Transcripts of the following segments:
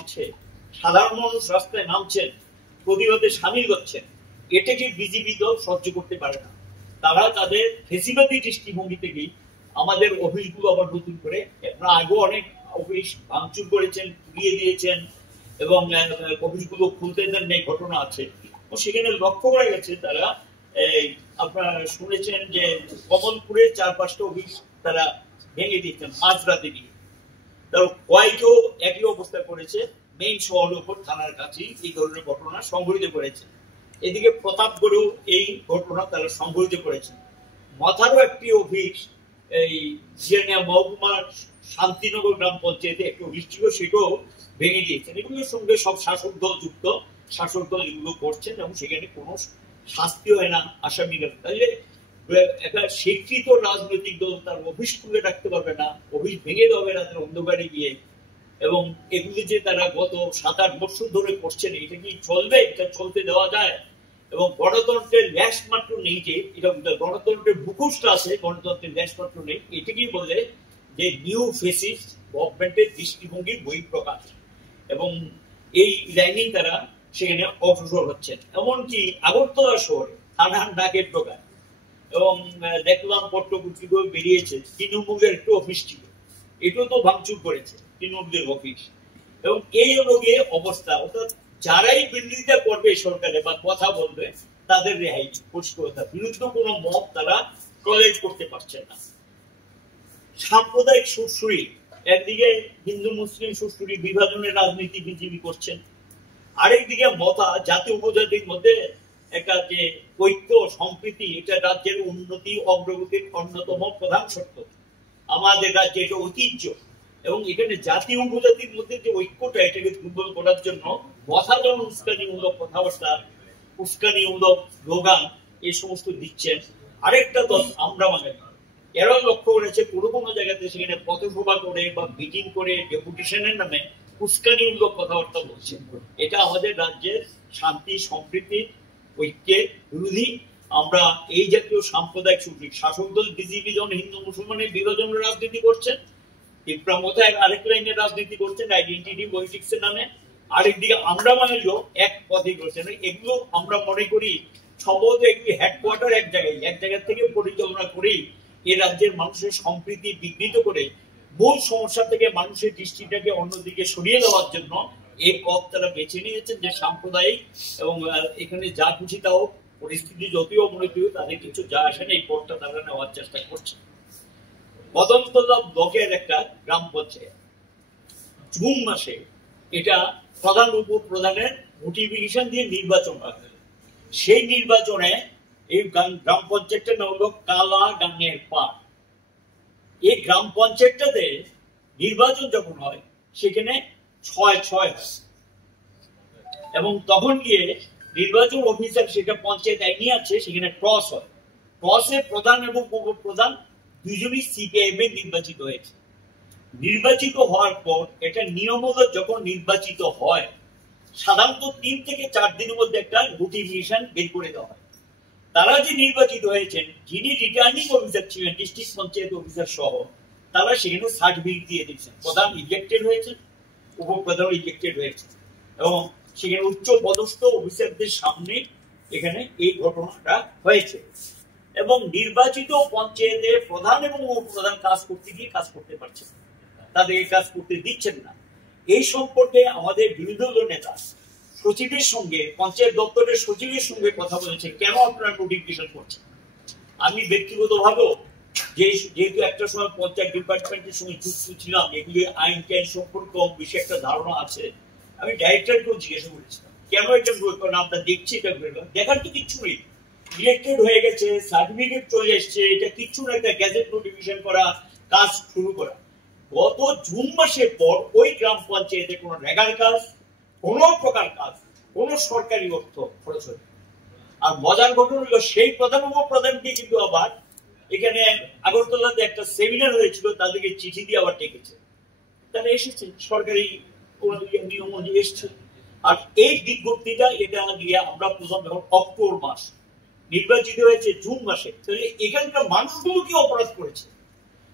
আছে, সাধারণ মানুষ রাস্তায় নামছেন, প্রতিবাদে সামিল হচ্ছেন, এটাকে বিজেপি দল সহ্য করতে পারে না। তারা তাদের ফেসিবাদী দৃষ্টিভঙ্গি থেকেই আমাদের অফিসগুলো আবার নতুন করে, আপনারা আগেও অনেক অফিস ভাঙচুর করেছেন, পুড়িয়ে দিয়েছেন এবং অফিসগুলো খুলতে দেন এই ঘটনা আছে। সেখানে লক্ষ্য করা গেছে তারা, আপনারা শুনেছেন যে কমলপুরে 4-5টা অফিস তারা ভেঙে দিয়েছেন মাঝরাতে গিয়ে। তার হোয়াইটও একই অবস্থা করেছে, মেইন শহরের উপর থানার কাছে এই ধরনের ঘটনা সংঘটিত করেছে। এদিকে প্রতাপগড়েও এই ঘটনা তারা সংঘটিত করেছে। মাথারও একটি অফিস এই জিয়ানিয়া মহকুমার শান্তিনগর গ্রাম পঞ্চায়েতে একটি অফিস ছিল, সেটাও ভেঙে দিয়েছেন। এগুলোর সঙ্গে সব শাসক দল যুক্ত, শাসক দল এগুলো করছেন এবং সেখানে কোনো শাস্তি হয় না আসামিরা। তাহলে একটা স্বীকৃত রাজনৈতিক দল তার অফিস খুলে রাখতে পারবে না, অফিস ভেঙে দেবে রাতের অন্ধকারে গিয়ে, এবং এগুলি যে তারা গত 7-8 বছর ধরে করছেন, এটা কি চলবে? এটা চলতে দেওয়া যায়? এবং গণতন্ত্রের ল্যাস মাত্র নেই, যে এটা গণতন্ত্রের মুখোশটা আছে, গণতন্ত্রের ল্যাস মাত্র নেই, এটাকেই বলে যে নিউ ফেসিস্ট গভর্নমেন্টের দৃষ্টিভঙ্গির বহিঃপ্রকাশ। এবং এই লাইনেই তারা সেখানে অগ্রসর হচ্ছেন। এমনকি আগরতলা শহরে থানার নাকের ঢোকায়, এবং দেখলাম পট্টপুত্রিকা বেরিয়েছে তৃণমূলের একটু অফিস ছিল, এটাও তো ভাঙচুর করেছে তৃণমূলের অফিস। এবং এই লোকে অবস্থা, অর্থাৎ যারাই বিরোধিতা করবে সরকারে বা কথা বলবে তাদের রেহাই, পরিষ্কার বিরুদ্ধে কোনো মত তারা টলারেট করতে পারছে না। সাম্প্রদায়িক সুরসুরি, একদিকে হিন্দু মুসলিম সুরসুরি বিভাজনের রাজনীতি বিজেপি করছেন, আরেকদিকে মতা জাতি উপজাতির মধ্যে একটা যে ঐক্য সম্প্রীতি, এটা রাজ্যের উন্নতি অগ্রগতির অন্যতম প্রধান শর্ত। আমাদের রাজ্যে এটা ঐতিহ্য, এবং এখানে জাতি উপজাতির মধ্যে যে ঐক্যটা, এটাকে দুর্বল করার জন্য মথাজন উস্কানিমূলক কথাবার্তা, উস্কানিমূলক স্লোগান এই সমস্ত দিচ্ছেন। আরেকটা দল আমরা মানে এরাও লক্ষ্য করেছে কোনো কোনো জায়গাতে সেখানে পথসভা করে বা মিটিং করে ডেপুটেশনের নামে উস্কানিমূলক কথাবার্তা বলছে। এটা আমাদের রাজ্যের শান্তি সম্প্রীতি ঐক্যের বিরোধী। আমরা এই জাতীয় সাম্প্রদায়িক সুযোগ, শাসক দল বিজেপি যখন হিন্দু মুসলমানের বিভাজনের রাজনীতি করছেন, তীব্রামতায় আরেক লাইনের রাজনীতি করছেন আইডেন্টিটি পলিটিক্স এর নামে, আরেকদিকে আমরা মানেও এক পথে করছেন। এগুলো আমরা মনে করি সম্ভবত এগুলি হেডকোয়ার্টার এক জায়গা থেকে পরিচালনা করেই এই রাজ্যের মানুষের সম্প্রীতি বিঘ্নিত করে মূল সমস্যা থেকে মানুষের দৃষ্টিটাকে অন্যদিকে সরিয়ে দেওয়ার জন্য এই পথ তারা বেছে নিয়েছেন, যে সাম্প্রদায়িক, এবং এখানে যা খুশি তাও পরিস্থিতি যতই অবনতি হোক তাদের কিছু যা আসে না, এই পথটা তারা নেওয়ার চেষ্টা করছে। কদমতলা ব্লকের একটা গ্রাম পঞ্চায়েত জুন মাসে এটা প্রধান উপপ্রধানের নোটিফিকেশন দিয়ে নির্বাচন হবে। সেই নির্বাচনে এই গ্রাম পঞ্চায়েতটার নাম হলো কালা গাঙের পাড়। এই গ্রাম পঞ্চায়েতটাতে নির্বাচন যখন হয় সেখানে 6-6 হয়, এবং তখন গিয়ে নির্বাচন অফিসার, সেটা পঞ্চায়েত আইনি আছে, সেখানে টস হয়। টসে প্রধান এবং উপপ্রধান দুজনই সিপিআইএম এর নির্বাচিত হয়েছে। নির্বাচিত হওয়ার পর এটা নিয়ম হলো, যখন নির্বাচিত হয় সাধারণত 3 থেকে 4 দিনের মধ্যে একটা নোটিফিকেশন বের করে দেওয়া হয়। তারা যে নির্বাচিত হয়েছেন, যিনি রিটার্নিং অফিসার ছিলেন ডিস্ট্রিক্ট পঞ্চায়েত অফিসার সহ, তারা সেখানে সার্টিফিকেট দিয়ে দিচ্ছেন প্রধান ইলেক্টেড হয়েছে, উপপ্রধান ইলেক্টেড হয়েছে, এবং সেখানে উচ্চ পদস্থ অফিসারদের সামনে এখানে এই ঘটনাটা হয়েছে। এবং নির্বাচিত পঞ্চায়েতের প্রধান এবং উপপ্রধান কাজ করতে গিয়ে কাজ করতে পারছেন, তাদের এই কাজ করতে দিচ্ছেন না। এই সম্পর্কে আমাদের বিরোধী দল নেতা সচিবের সঙ্গে, পঞ্চায়েত দপ্তরের সচিবের সঙ্গে কথা বলেছে, কেন আপনারা নোটিফিকেশন করছেন। আমি ব্যক্তিগতভাবেও যেহেতু একটা সময় পঞ্চায়েত ডিপার্টমেন্টের সঙ্গে যুক্ত ছিলাম, এগুলি আইন টাইন সম্পর্কে বেশি একটা ধারণা আছে, আমি ডাইরেক্টরকেও জিজ্ঞাসা করেছিলাম কেন এটা করেন, আমরা দেখছি এটা দেখার তো কিচ্ছু নেই, ইলেক্টেড হয়ে গেছে, সার্টিফিকেট চলে এসছে, এটা কিচ্ছু না, একটা গ্যাজেট নোটিফিকেশন করা, কাজ শুরু করা। গত জুন মাসের পর ওই গ্রাম পঞ্চায়েতে কোনো রেগার কাজ, কোনো প্রকার কাজ, কোনো সরকারি অর্থ খরচ হয়। আর মজার ঘটনা হলো, সেই প্রধান উপপ্রধানকে কিন্তু আবার এখানে আগরতলাতে একটা সেমিনার হয়েছিল, তাদেরকে চিঠি দিয়ে আবার ডেকেছে, তারা এসেছে, সরকারি নিয়ম অনুযায়ী এসছে। আর এই বিজ্ঞপ্তিটা এটা দিয়ে আমরা প্রথম যখন অক্টোবর মাস, নির্বাচিত হয়েছে জুন মাসে, তাহলে এখানকার মানুষগুলো কি অপরাধ করেছে,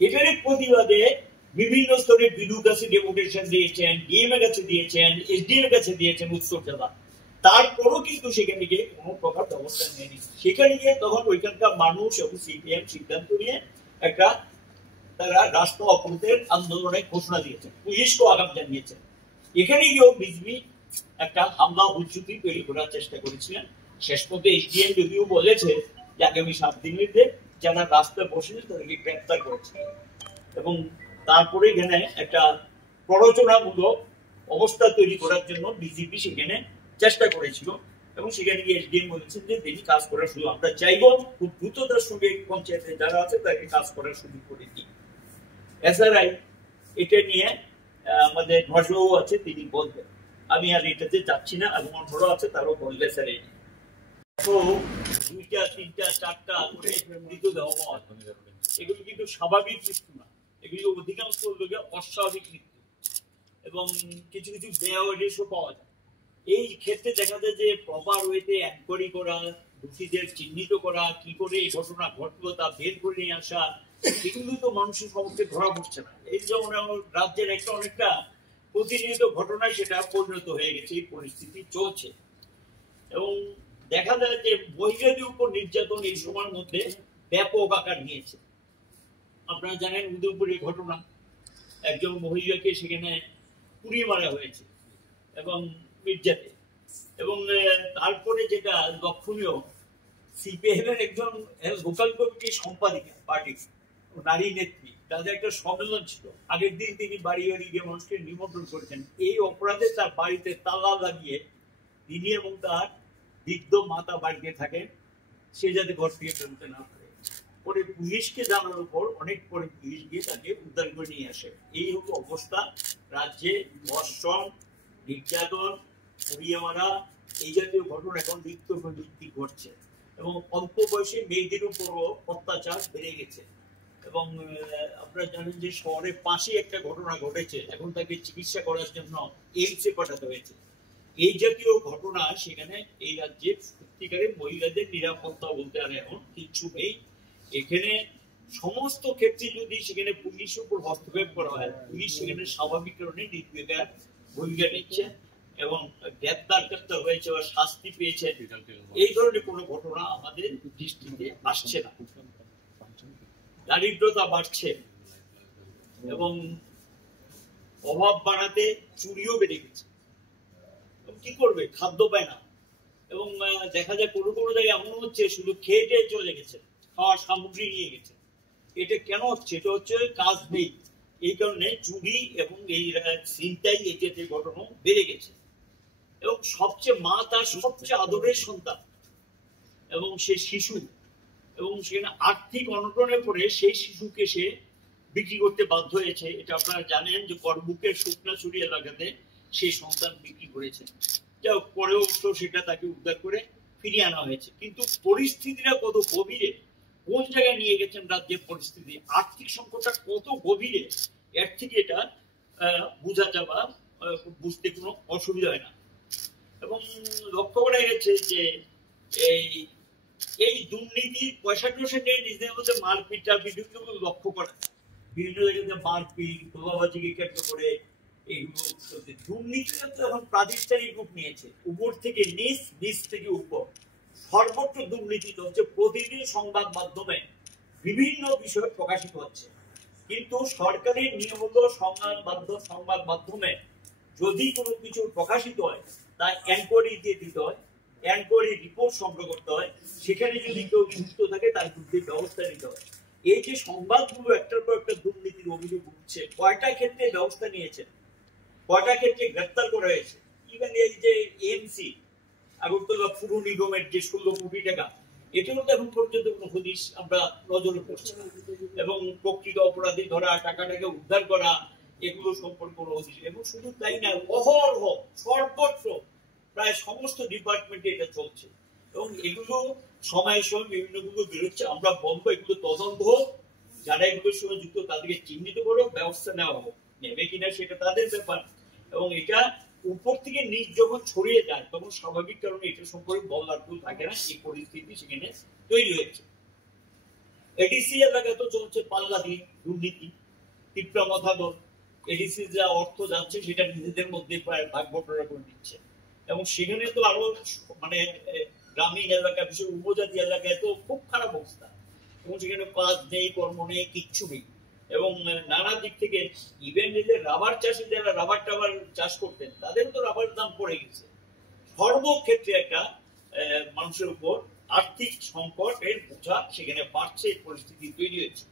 এটারই প্রতিবাদে বিভিন্ন স্তরে বিডিওর কাছে ডেপুটেশন দিয়েছেন, ডিএম এর কাছে দিয়েছেন, এসডিএম এর কাছে দিয়েছেন উত্তর জেলা, তারপরও কিন্তু সেখানে গিয়ে কোনো প্রকার ব্যবস্থা নেয়নি। সেখানে গিয়ে তখন ওইখানকার মানুষ এবং সিপিএম সিদ্ধান্ত নিয়ে একটা তারা রাস্তা অবরোধের আন্দোলনের ঘোষণা দিয়েছেন, পুলিশকেও আগাম জানিয়েছেন। এখানে গিয়েও বিজেপি একটা হামলা হুলচুতি তৈরি করার চেষ্টা করেছিলেন। শেষ পর্যন্ত এসডিএম যদিও বলেছে যে আগামী 7 দিনের মধ্যে যারা রাস্তায় বসেছে তাদেরকে গ্রেপ্তার করেছে, এবং তারপরে এখানে একটা প্ররোচনামূলক অবস্থা তৈরি করার জন্য বিজেপি সেখানে চেষ্টা করেছিল, এবং সেখানে গিয়ে এসডিএম বলেছেন যে তিনি কাজ করার সুযোগ আমরা চাইবো, খুব দ্রুততার সঙ্গে পঞ্চায়েতে যারা আছে তাকে কাজ করার সুযোগ করে দিই। এছাড়াই এটা নিয়ে আমাদের ধর্ষও আছে, তিনি বলবেন, আমি আর এটাতে যাচ্ছি না, এবং অন্যরা আছে তারও বলবে স্যার। তো 2টা 3টা 4টা করে মৃত্যু দেওয়া হয়, এগুলো কিন্তু স্বাভাবিক মৃত্যু না, এগুলো অধিকাংশ লোকের অস্বাভাবিক মৃত্যু, এবং কিছু কিছু বেআইনিও পাওয়া যায়। এই ক্ষেত্রে দেখা যায় যে প্রপার ওয়েতে এনকোয়ারি করা, দোষীদের চিহ্নিত করা, কি করে এই ঘটনা ঘটলো তা বের করে নিয়ে আসা, এগুলো তো মানুষের সমস্ত ধরা পড়ছে না। এই যেমন রাজ্যের একটা অনেকটা প্রতিনিয়ত ঘটনায় সেটা পরিণত হয়ে গেছে, এই পরিস্থিতি চলছে। এবং দেখা যায় যে মহিলাদের উপর নির্যাতন এই সময়ের মধ্যে ব্যাপক আকার নিয়েছে। আপনারা জানেন উদয়পুরে ঘটনা, একজন মহিলাকে সেখানে পুড়িয়ে মারা হয়েছে এবং মির্জাতে, এবং তারপরে যেটা লক্ষণীয়, সিপিএম এর একজন লোকাল কমিটির সম্পাদিকা পার্টির নারী নেত্রী, তাদের একটা সম্মেলন ছিল, আগের দিন তিনি বাড়ি বাড়ি গিয়ে মানুষকে নিমন্ত্রণ করেছেন। এই অপরাধে তার বাড়িতে তালা লাগিয়ে তিনি এবং তার বৃদ্ধ মাতা বাড়িতে থাকেন, সে যাতে ঘর থেকে বেরোতে না পারে। পরে পুলিশকে জানানোর পর অনেক পরে পুলিশ গিয়ে তাকে উদ্ধার করে নিয়ে আসে। এই হলো অবস্থা রাজ্যে। ধর্ষণ, নির্যাতন, পুড়িয়ে মারা, এই জাতীয় ঘটনা এখন নিত্য প্রযুক্তি ঘটছে, এবং অল্প বয়সে মেয়েদের উপরও অত্যাচার বেড়ে গেছে। এবং আপনারা জানেন যে শহরের পাশে একটা ঘটনা ঘটেছে, এখন তাকে চিকিৎসা করার জন্য এইমসে পাঠাতে হয়েছে। এই জাতীয় ঘটনা সেখানে এই রাজ্যে সত্যিকারের মহিলাদের নিরাপত্তা বলতে আর এখন কিচ্ছু নেই। এখানে সমস্ত ক্ষেত্রে যদি সেখানে পুলিশের উপর হস্তক্ষেপ করা হয়, পুলিশ সেখানে স্বাভাবিক কারণে নির্বিকার ভূমিকা নিচ্ছে এবং গ্রেপ্তার করতে হয়েছে বা শাস্তি পেয়েছে, এই ধরনের কোনো ঘটনা আমাদের দৃষ্টিতে আসছে না। দারিদ্রতা বাড়ছে এবং অভাব বাড়াতে চুরিও বেড়ে গেছে। কি করবে, খাদ্য পায় না, এবং দেখা যায় কোনো কোনো জায়গায় এমন হচ্ছে শুধু খেয়ে চলে গেছে, খাওয়ার সামগ্রী নিয়ে গেছে। এটা কেন হচ্ছে? এটা হচ্ছে কাজ নেই, এই কারণে চুরি এবং এই ছিনতাই এই জাতীয় ঘটনা বেড়ে গেছে। এবং সবচেয়ে মা তার সবচেয়ে আদরের সন্তান এবং সে শিশু, এবং সেখানে আর্থিক অনটনে পড়ে সেই শিশুকে সে বিক্রি করতে বাধ্য হয়েছে। এটা আপনারা জানেন যে করবুকের শুকনাছড়ি এলাকাতে সেই সন্তান বিক্রি করেছে, যা পরেও তো সেটা তাকে উদ্ধার করে ফিরিয়ে আনা হয়েছে। কিন্তু পরিস্থিতিটা কত গভীরে, কোন জায়গায় নিয়ে গেছেন রাজ্যের পরিস্থিতি, আর্থিক সংকটটা কত গভীরে, এর থেকে এটা বোঝা যাওয়া বুঝতে কোনো অসুবিধা হয় না। এবং লক্ষ্য করা গেছে যে এই দুর্নীতি পয়সা টয়সা নিয়ে নিজেদের মধ্যে মারপিট টারপিট লক্ষ্য করা, বিভিন্ন জায়গাতে মারপিট ধোঁয়াবাজিকে কেন্দ্র করে এইগুলো দুর্নীতিটা তো এখন প্রাতিষ্ঠানিক রূপ নিয়েছে, উপর থেকে নিচ, নিচ থেকে উপর, সর্বত্র দুর্নীতি হচ্ছে। প্রতিদিন সংবাদ মাধ্যমে বিভিন্ন বিষয় প্রকাশিত হচ্ছে, কিন্তু সরকারের নিয়ম হলো সংবাদ মাধ্যমে যদি কোনো কিছু প্রকাশিত হয় তা এনকোয়ারি দিয়ে দিতে হয়, এনকোয়ারি রিপোর্ট সংগ্রহ করতে হয়, সেখানে যদি কেউ যুক্ত থাকে তার বিরুদ্ধে ব্যবস্থা নিতে হয়। এই যে সংবাদগুলো একটার পর একটা দুর্নীতির অভিযোগ উঠছে, কয়টা ক্ষেত্রে ব্যবস্থা নিয়েছে, কয়টা ক্ষেত্রে গ্রেপ্তার করা হয়েছে। ইভেন এই যে এমসি আগরতলা পুর নিগমের যে 16 কোটি টাকা, এটাও তো এখন পর্যন্ত কোনো হদিশ আমরা নজরে পড়ছি না, এবং প্রকৃত অপরাধী ধরা, টাকাটাকে উদ্ধার করা, এগুলো সম্পর্কে কোনো হদিশ। এবং শুধু তাই না, অহরহ সর্বত্র প্রায় সমস্ত ডিপার্টমেন্টে এটা চলছে, এবং এগুলো সময়ের সময় বিভিন্ন গুলো বেরোচ্ছে। আমরা বলবো এগুলো তদন্ত হোক, যারা এগুলোর সঙ্গে যুক্ত তাদেরকে চিহ্নিত করো, ব্যবস্থা নেওয়া হোক, নেবে কিনা সেটা তাদের ব্যাপার। এবং এটা উপর থেকে নিচ যখন ছড়িয়ে যায় তখন স্বাভাবিক কারণে এটা সম্পর্কে বলার কেউ থাকে না, এই পরিস্থিতি সেখানে তৈরি হয়েছে। এডিসি এলাকায় তো চলছে পাল্লা দিয়ে দুর্নীতি, তিপ্রামথাদর এডিসি যা অর্থ যাচ্ছে সেটা নিজেদের মধ্যে প্রায় ভাগ বটরা করে নিচ্ছে। এবং সেখানে তো আরো মানে গ্রামীণ এলাকা, বিশেষ উপজাতি এলাকায় তো খুব খারাপ অবস্থা, এবং সেখানে কাজ নেই, কর্ম নেই, কিচ্ছু নেই। এবং নানা দিক থেকে ইভেন এই যে রাবার চাষি যারা রাবার টাবার চাষ করতেন তাদেরও তো রাবার দাম পড়ে গেছে। সর্বক্ষেত্রে একটা মানুষের উপর আর্থিক সংকটের বোঝা সেখানে বাড়ছে, পরিস্থিতি তৈরি হয়েছে।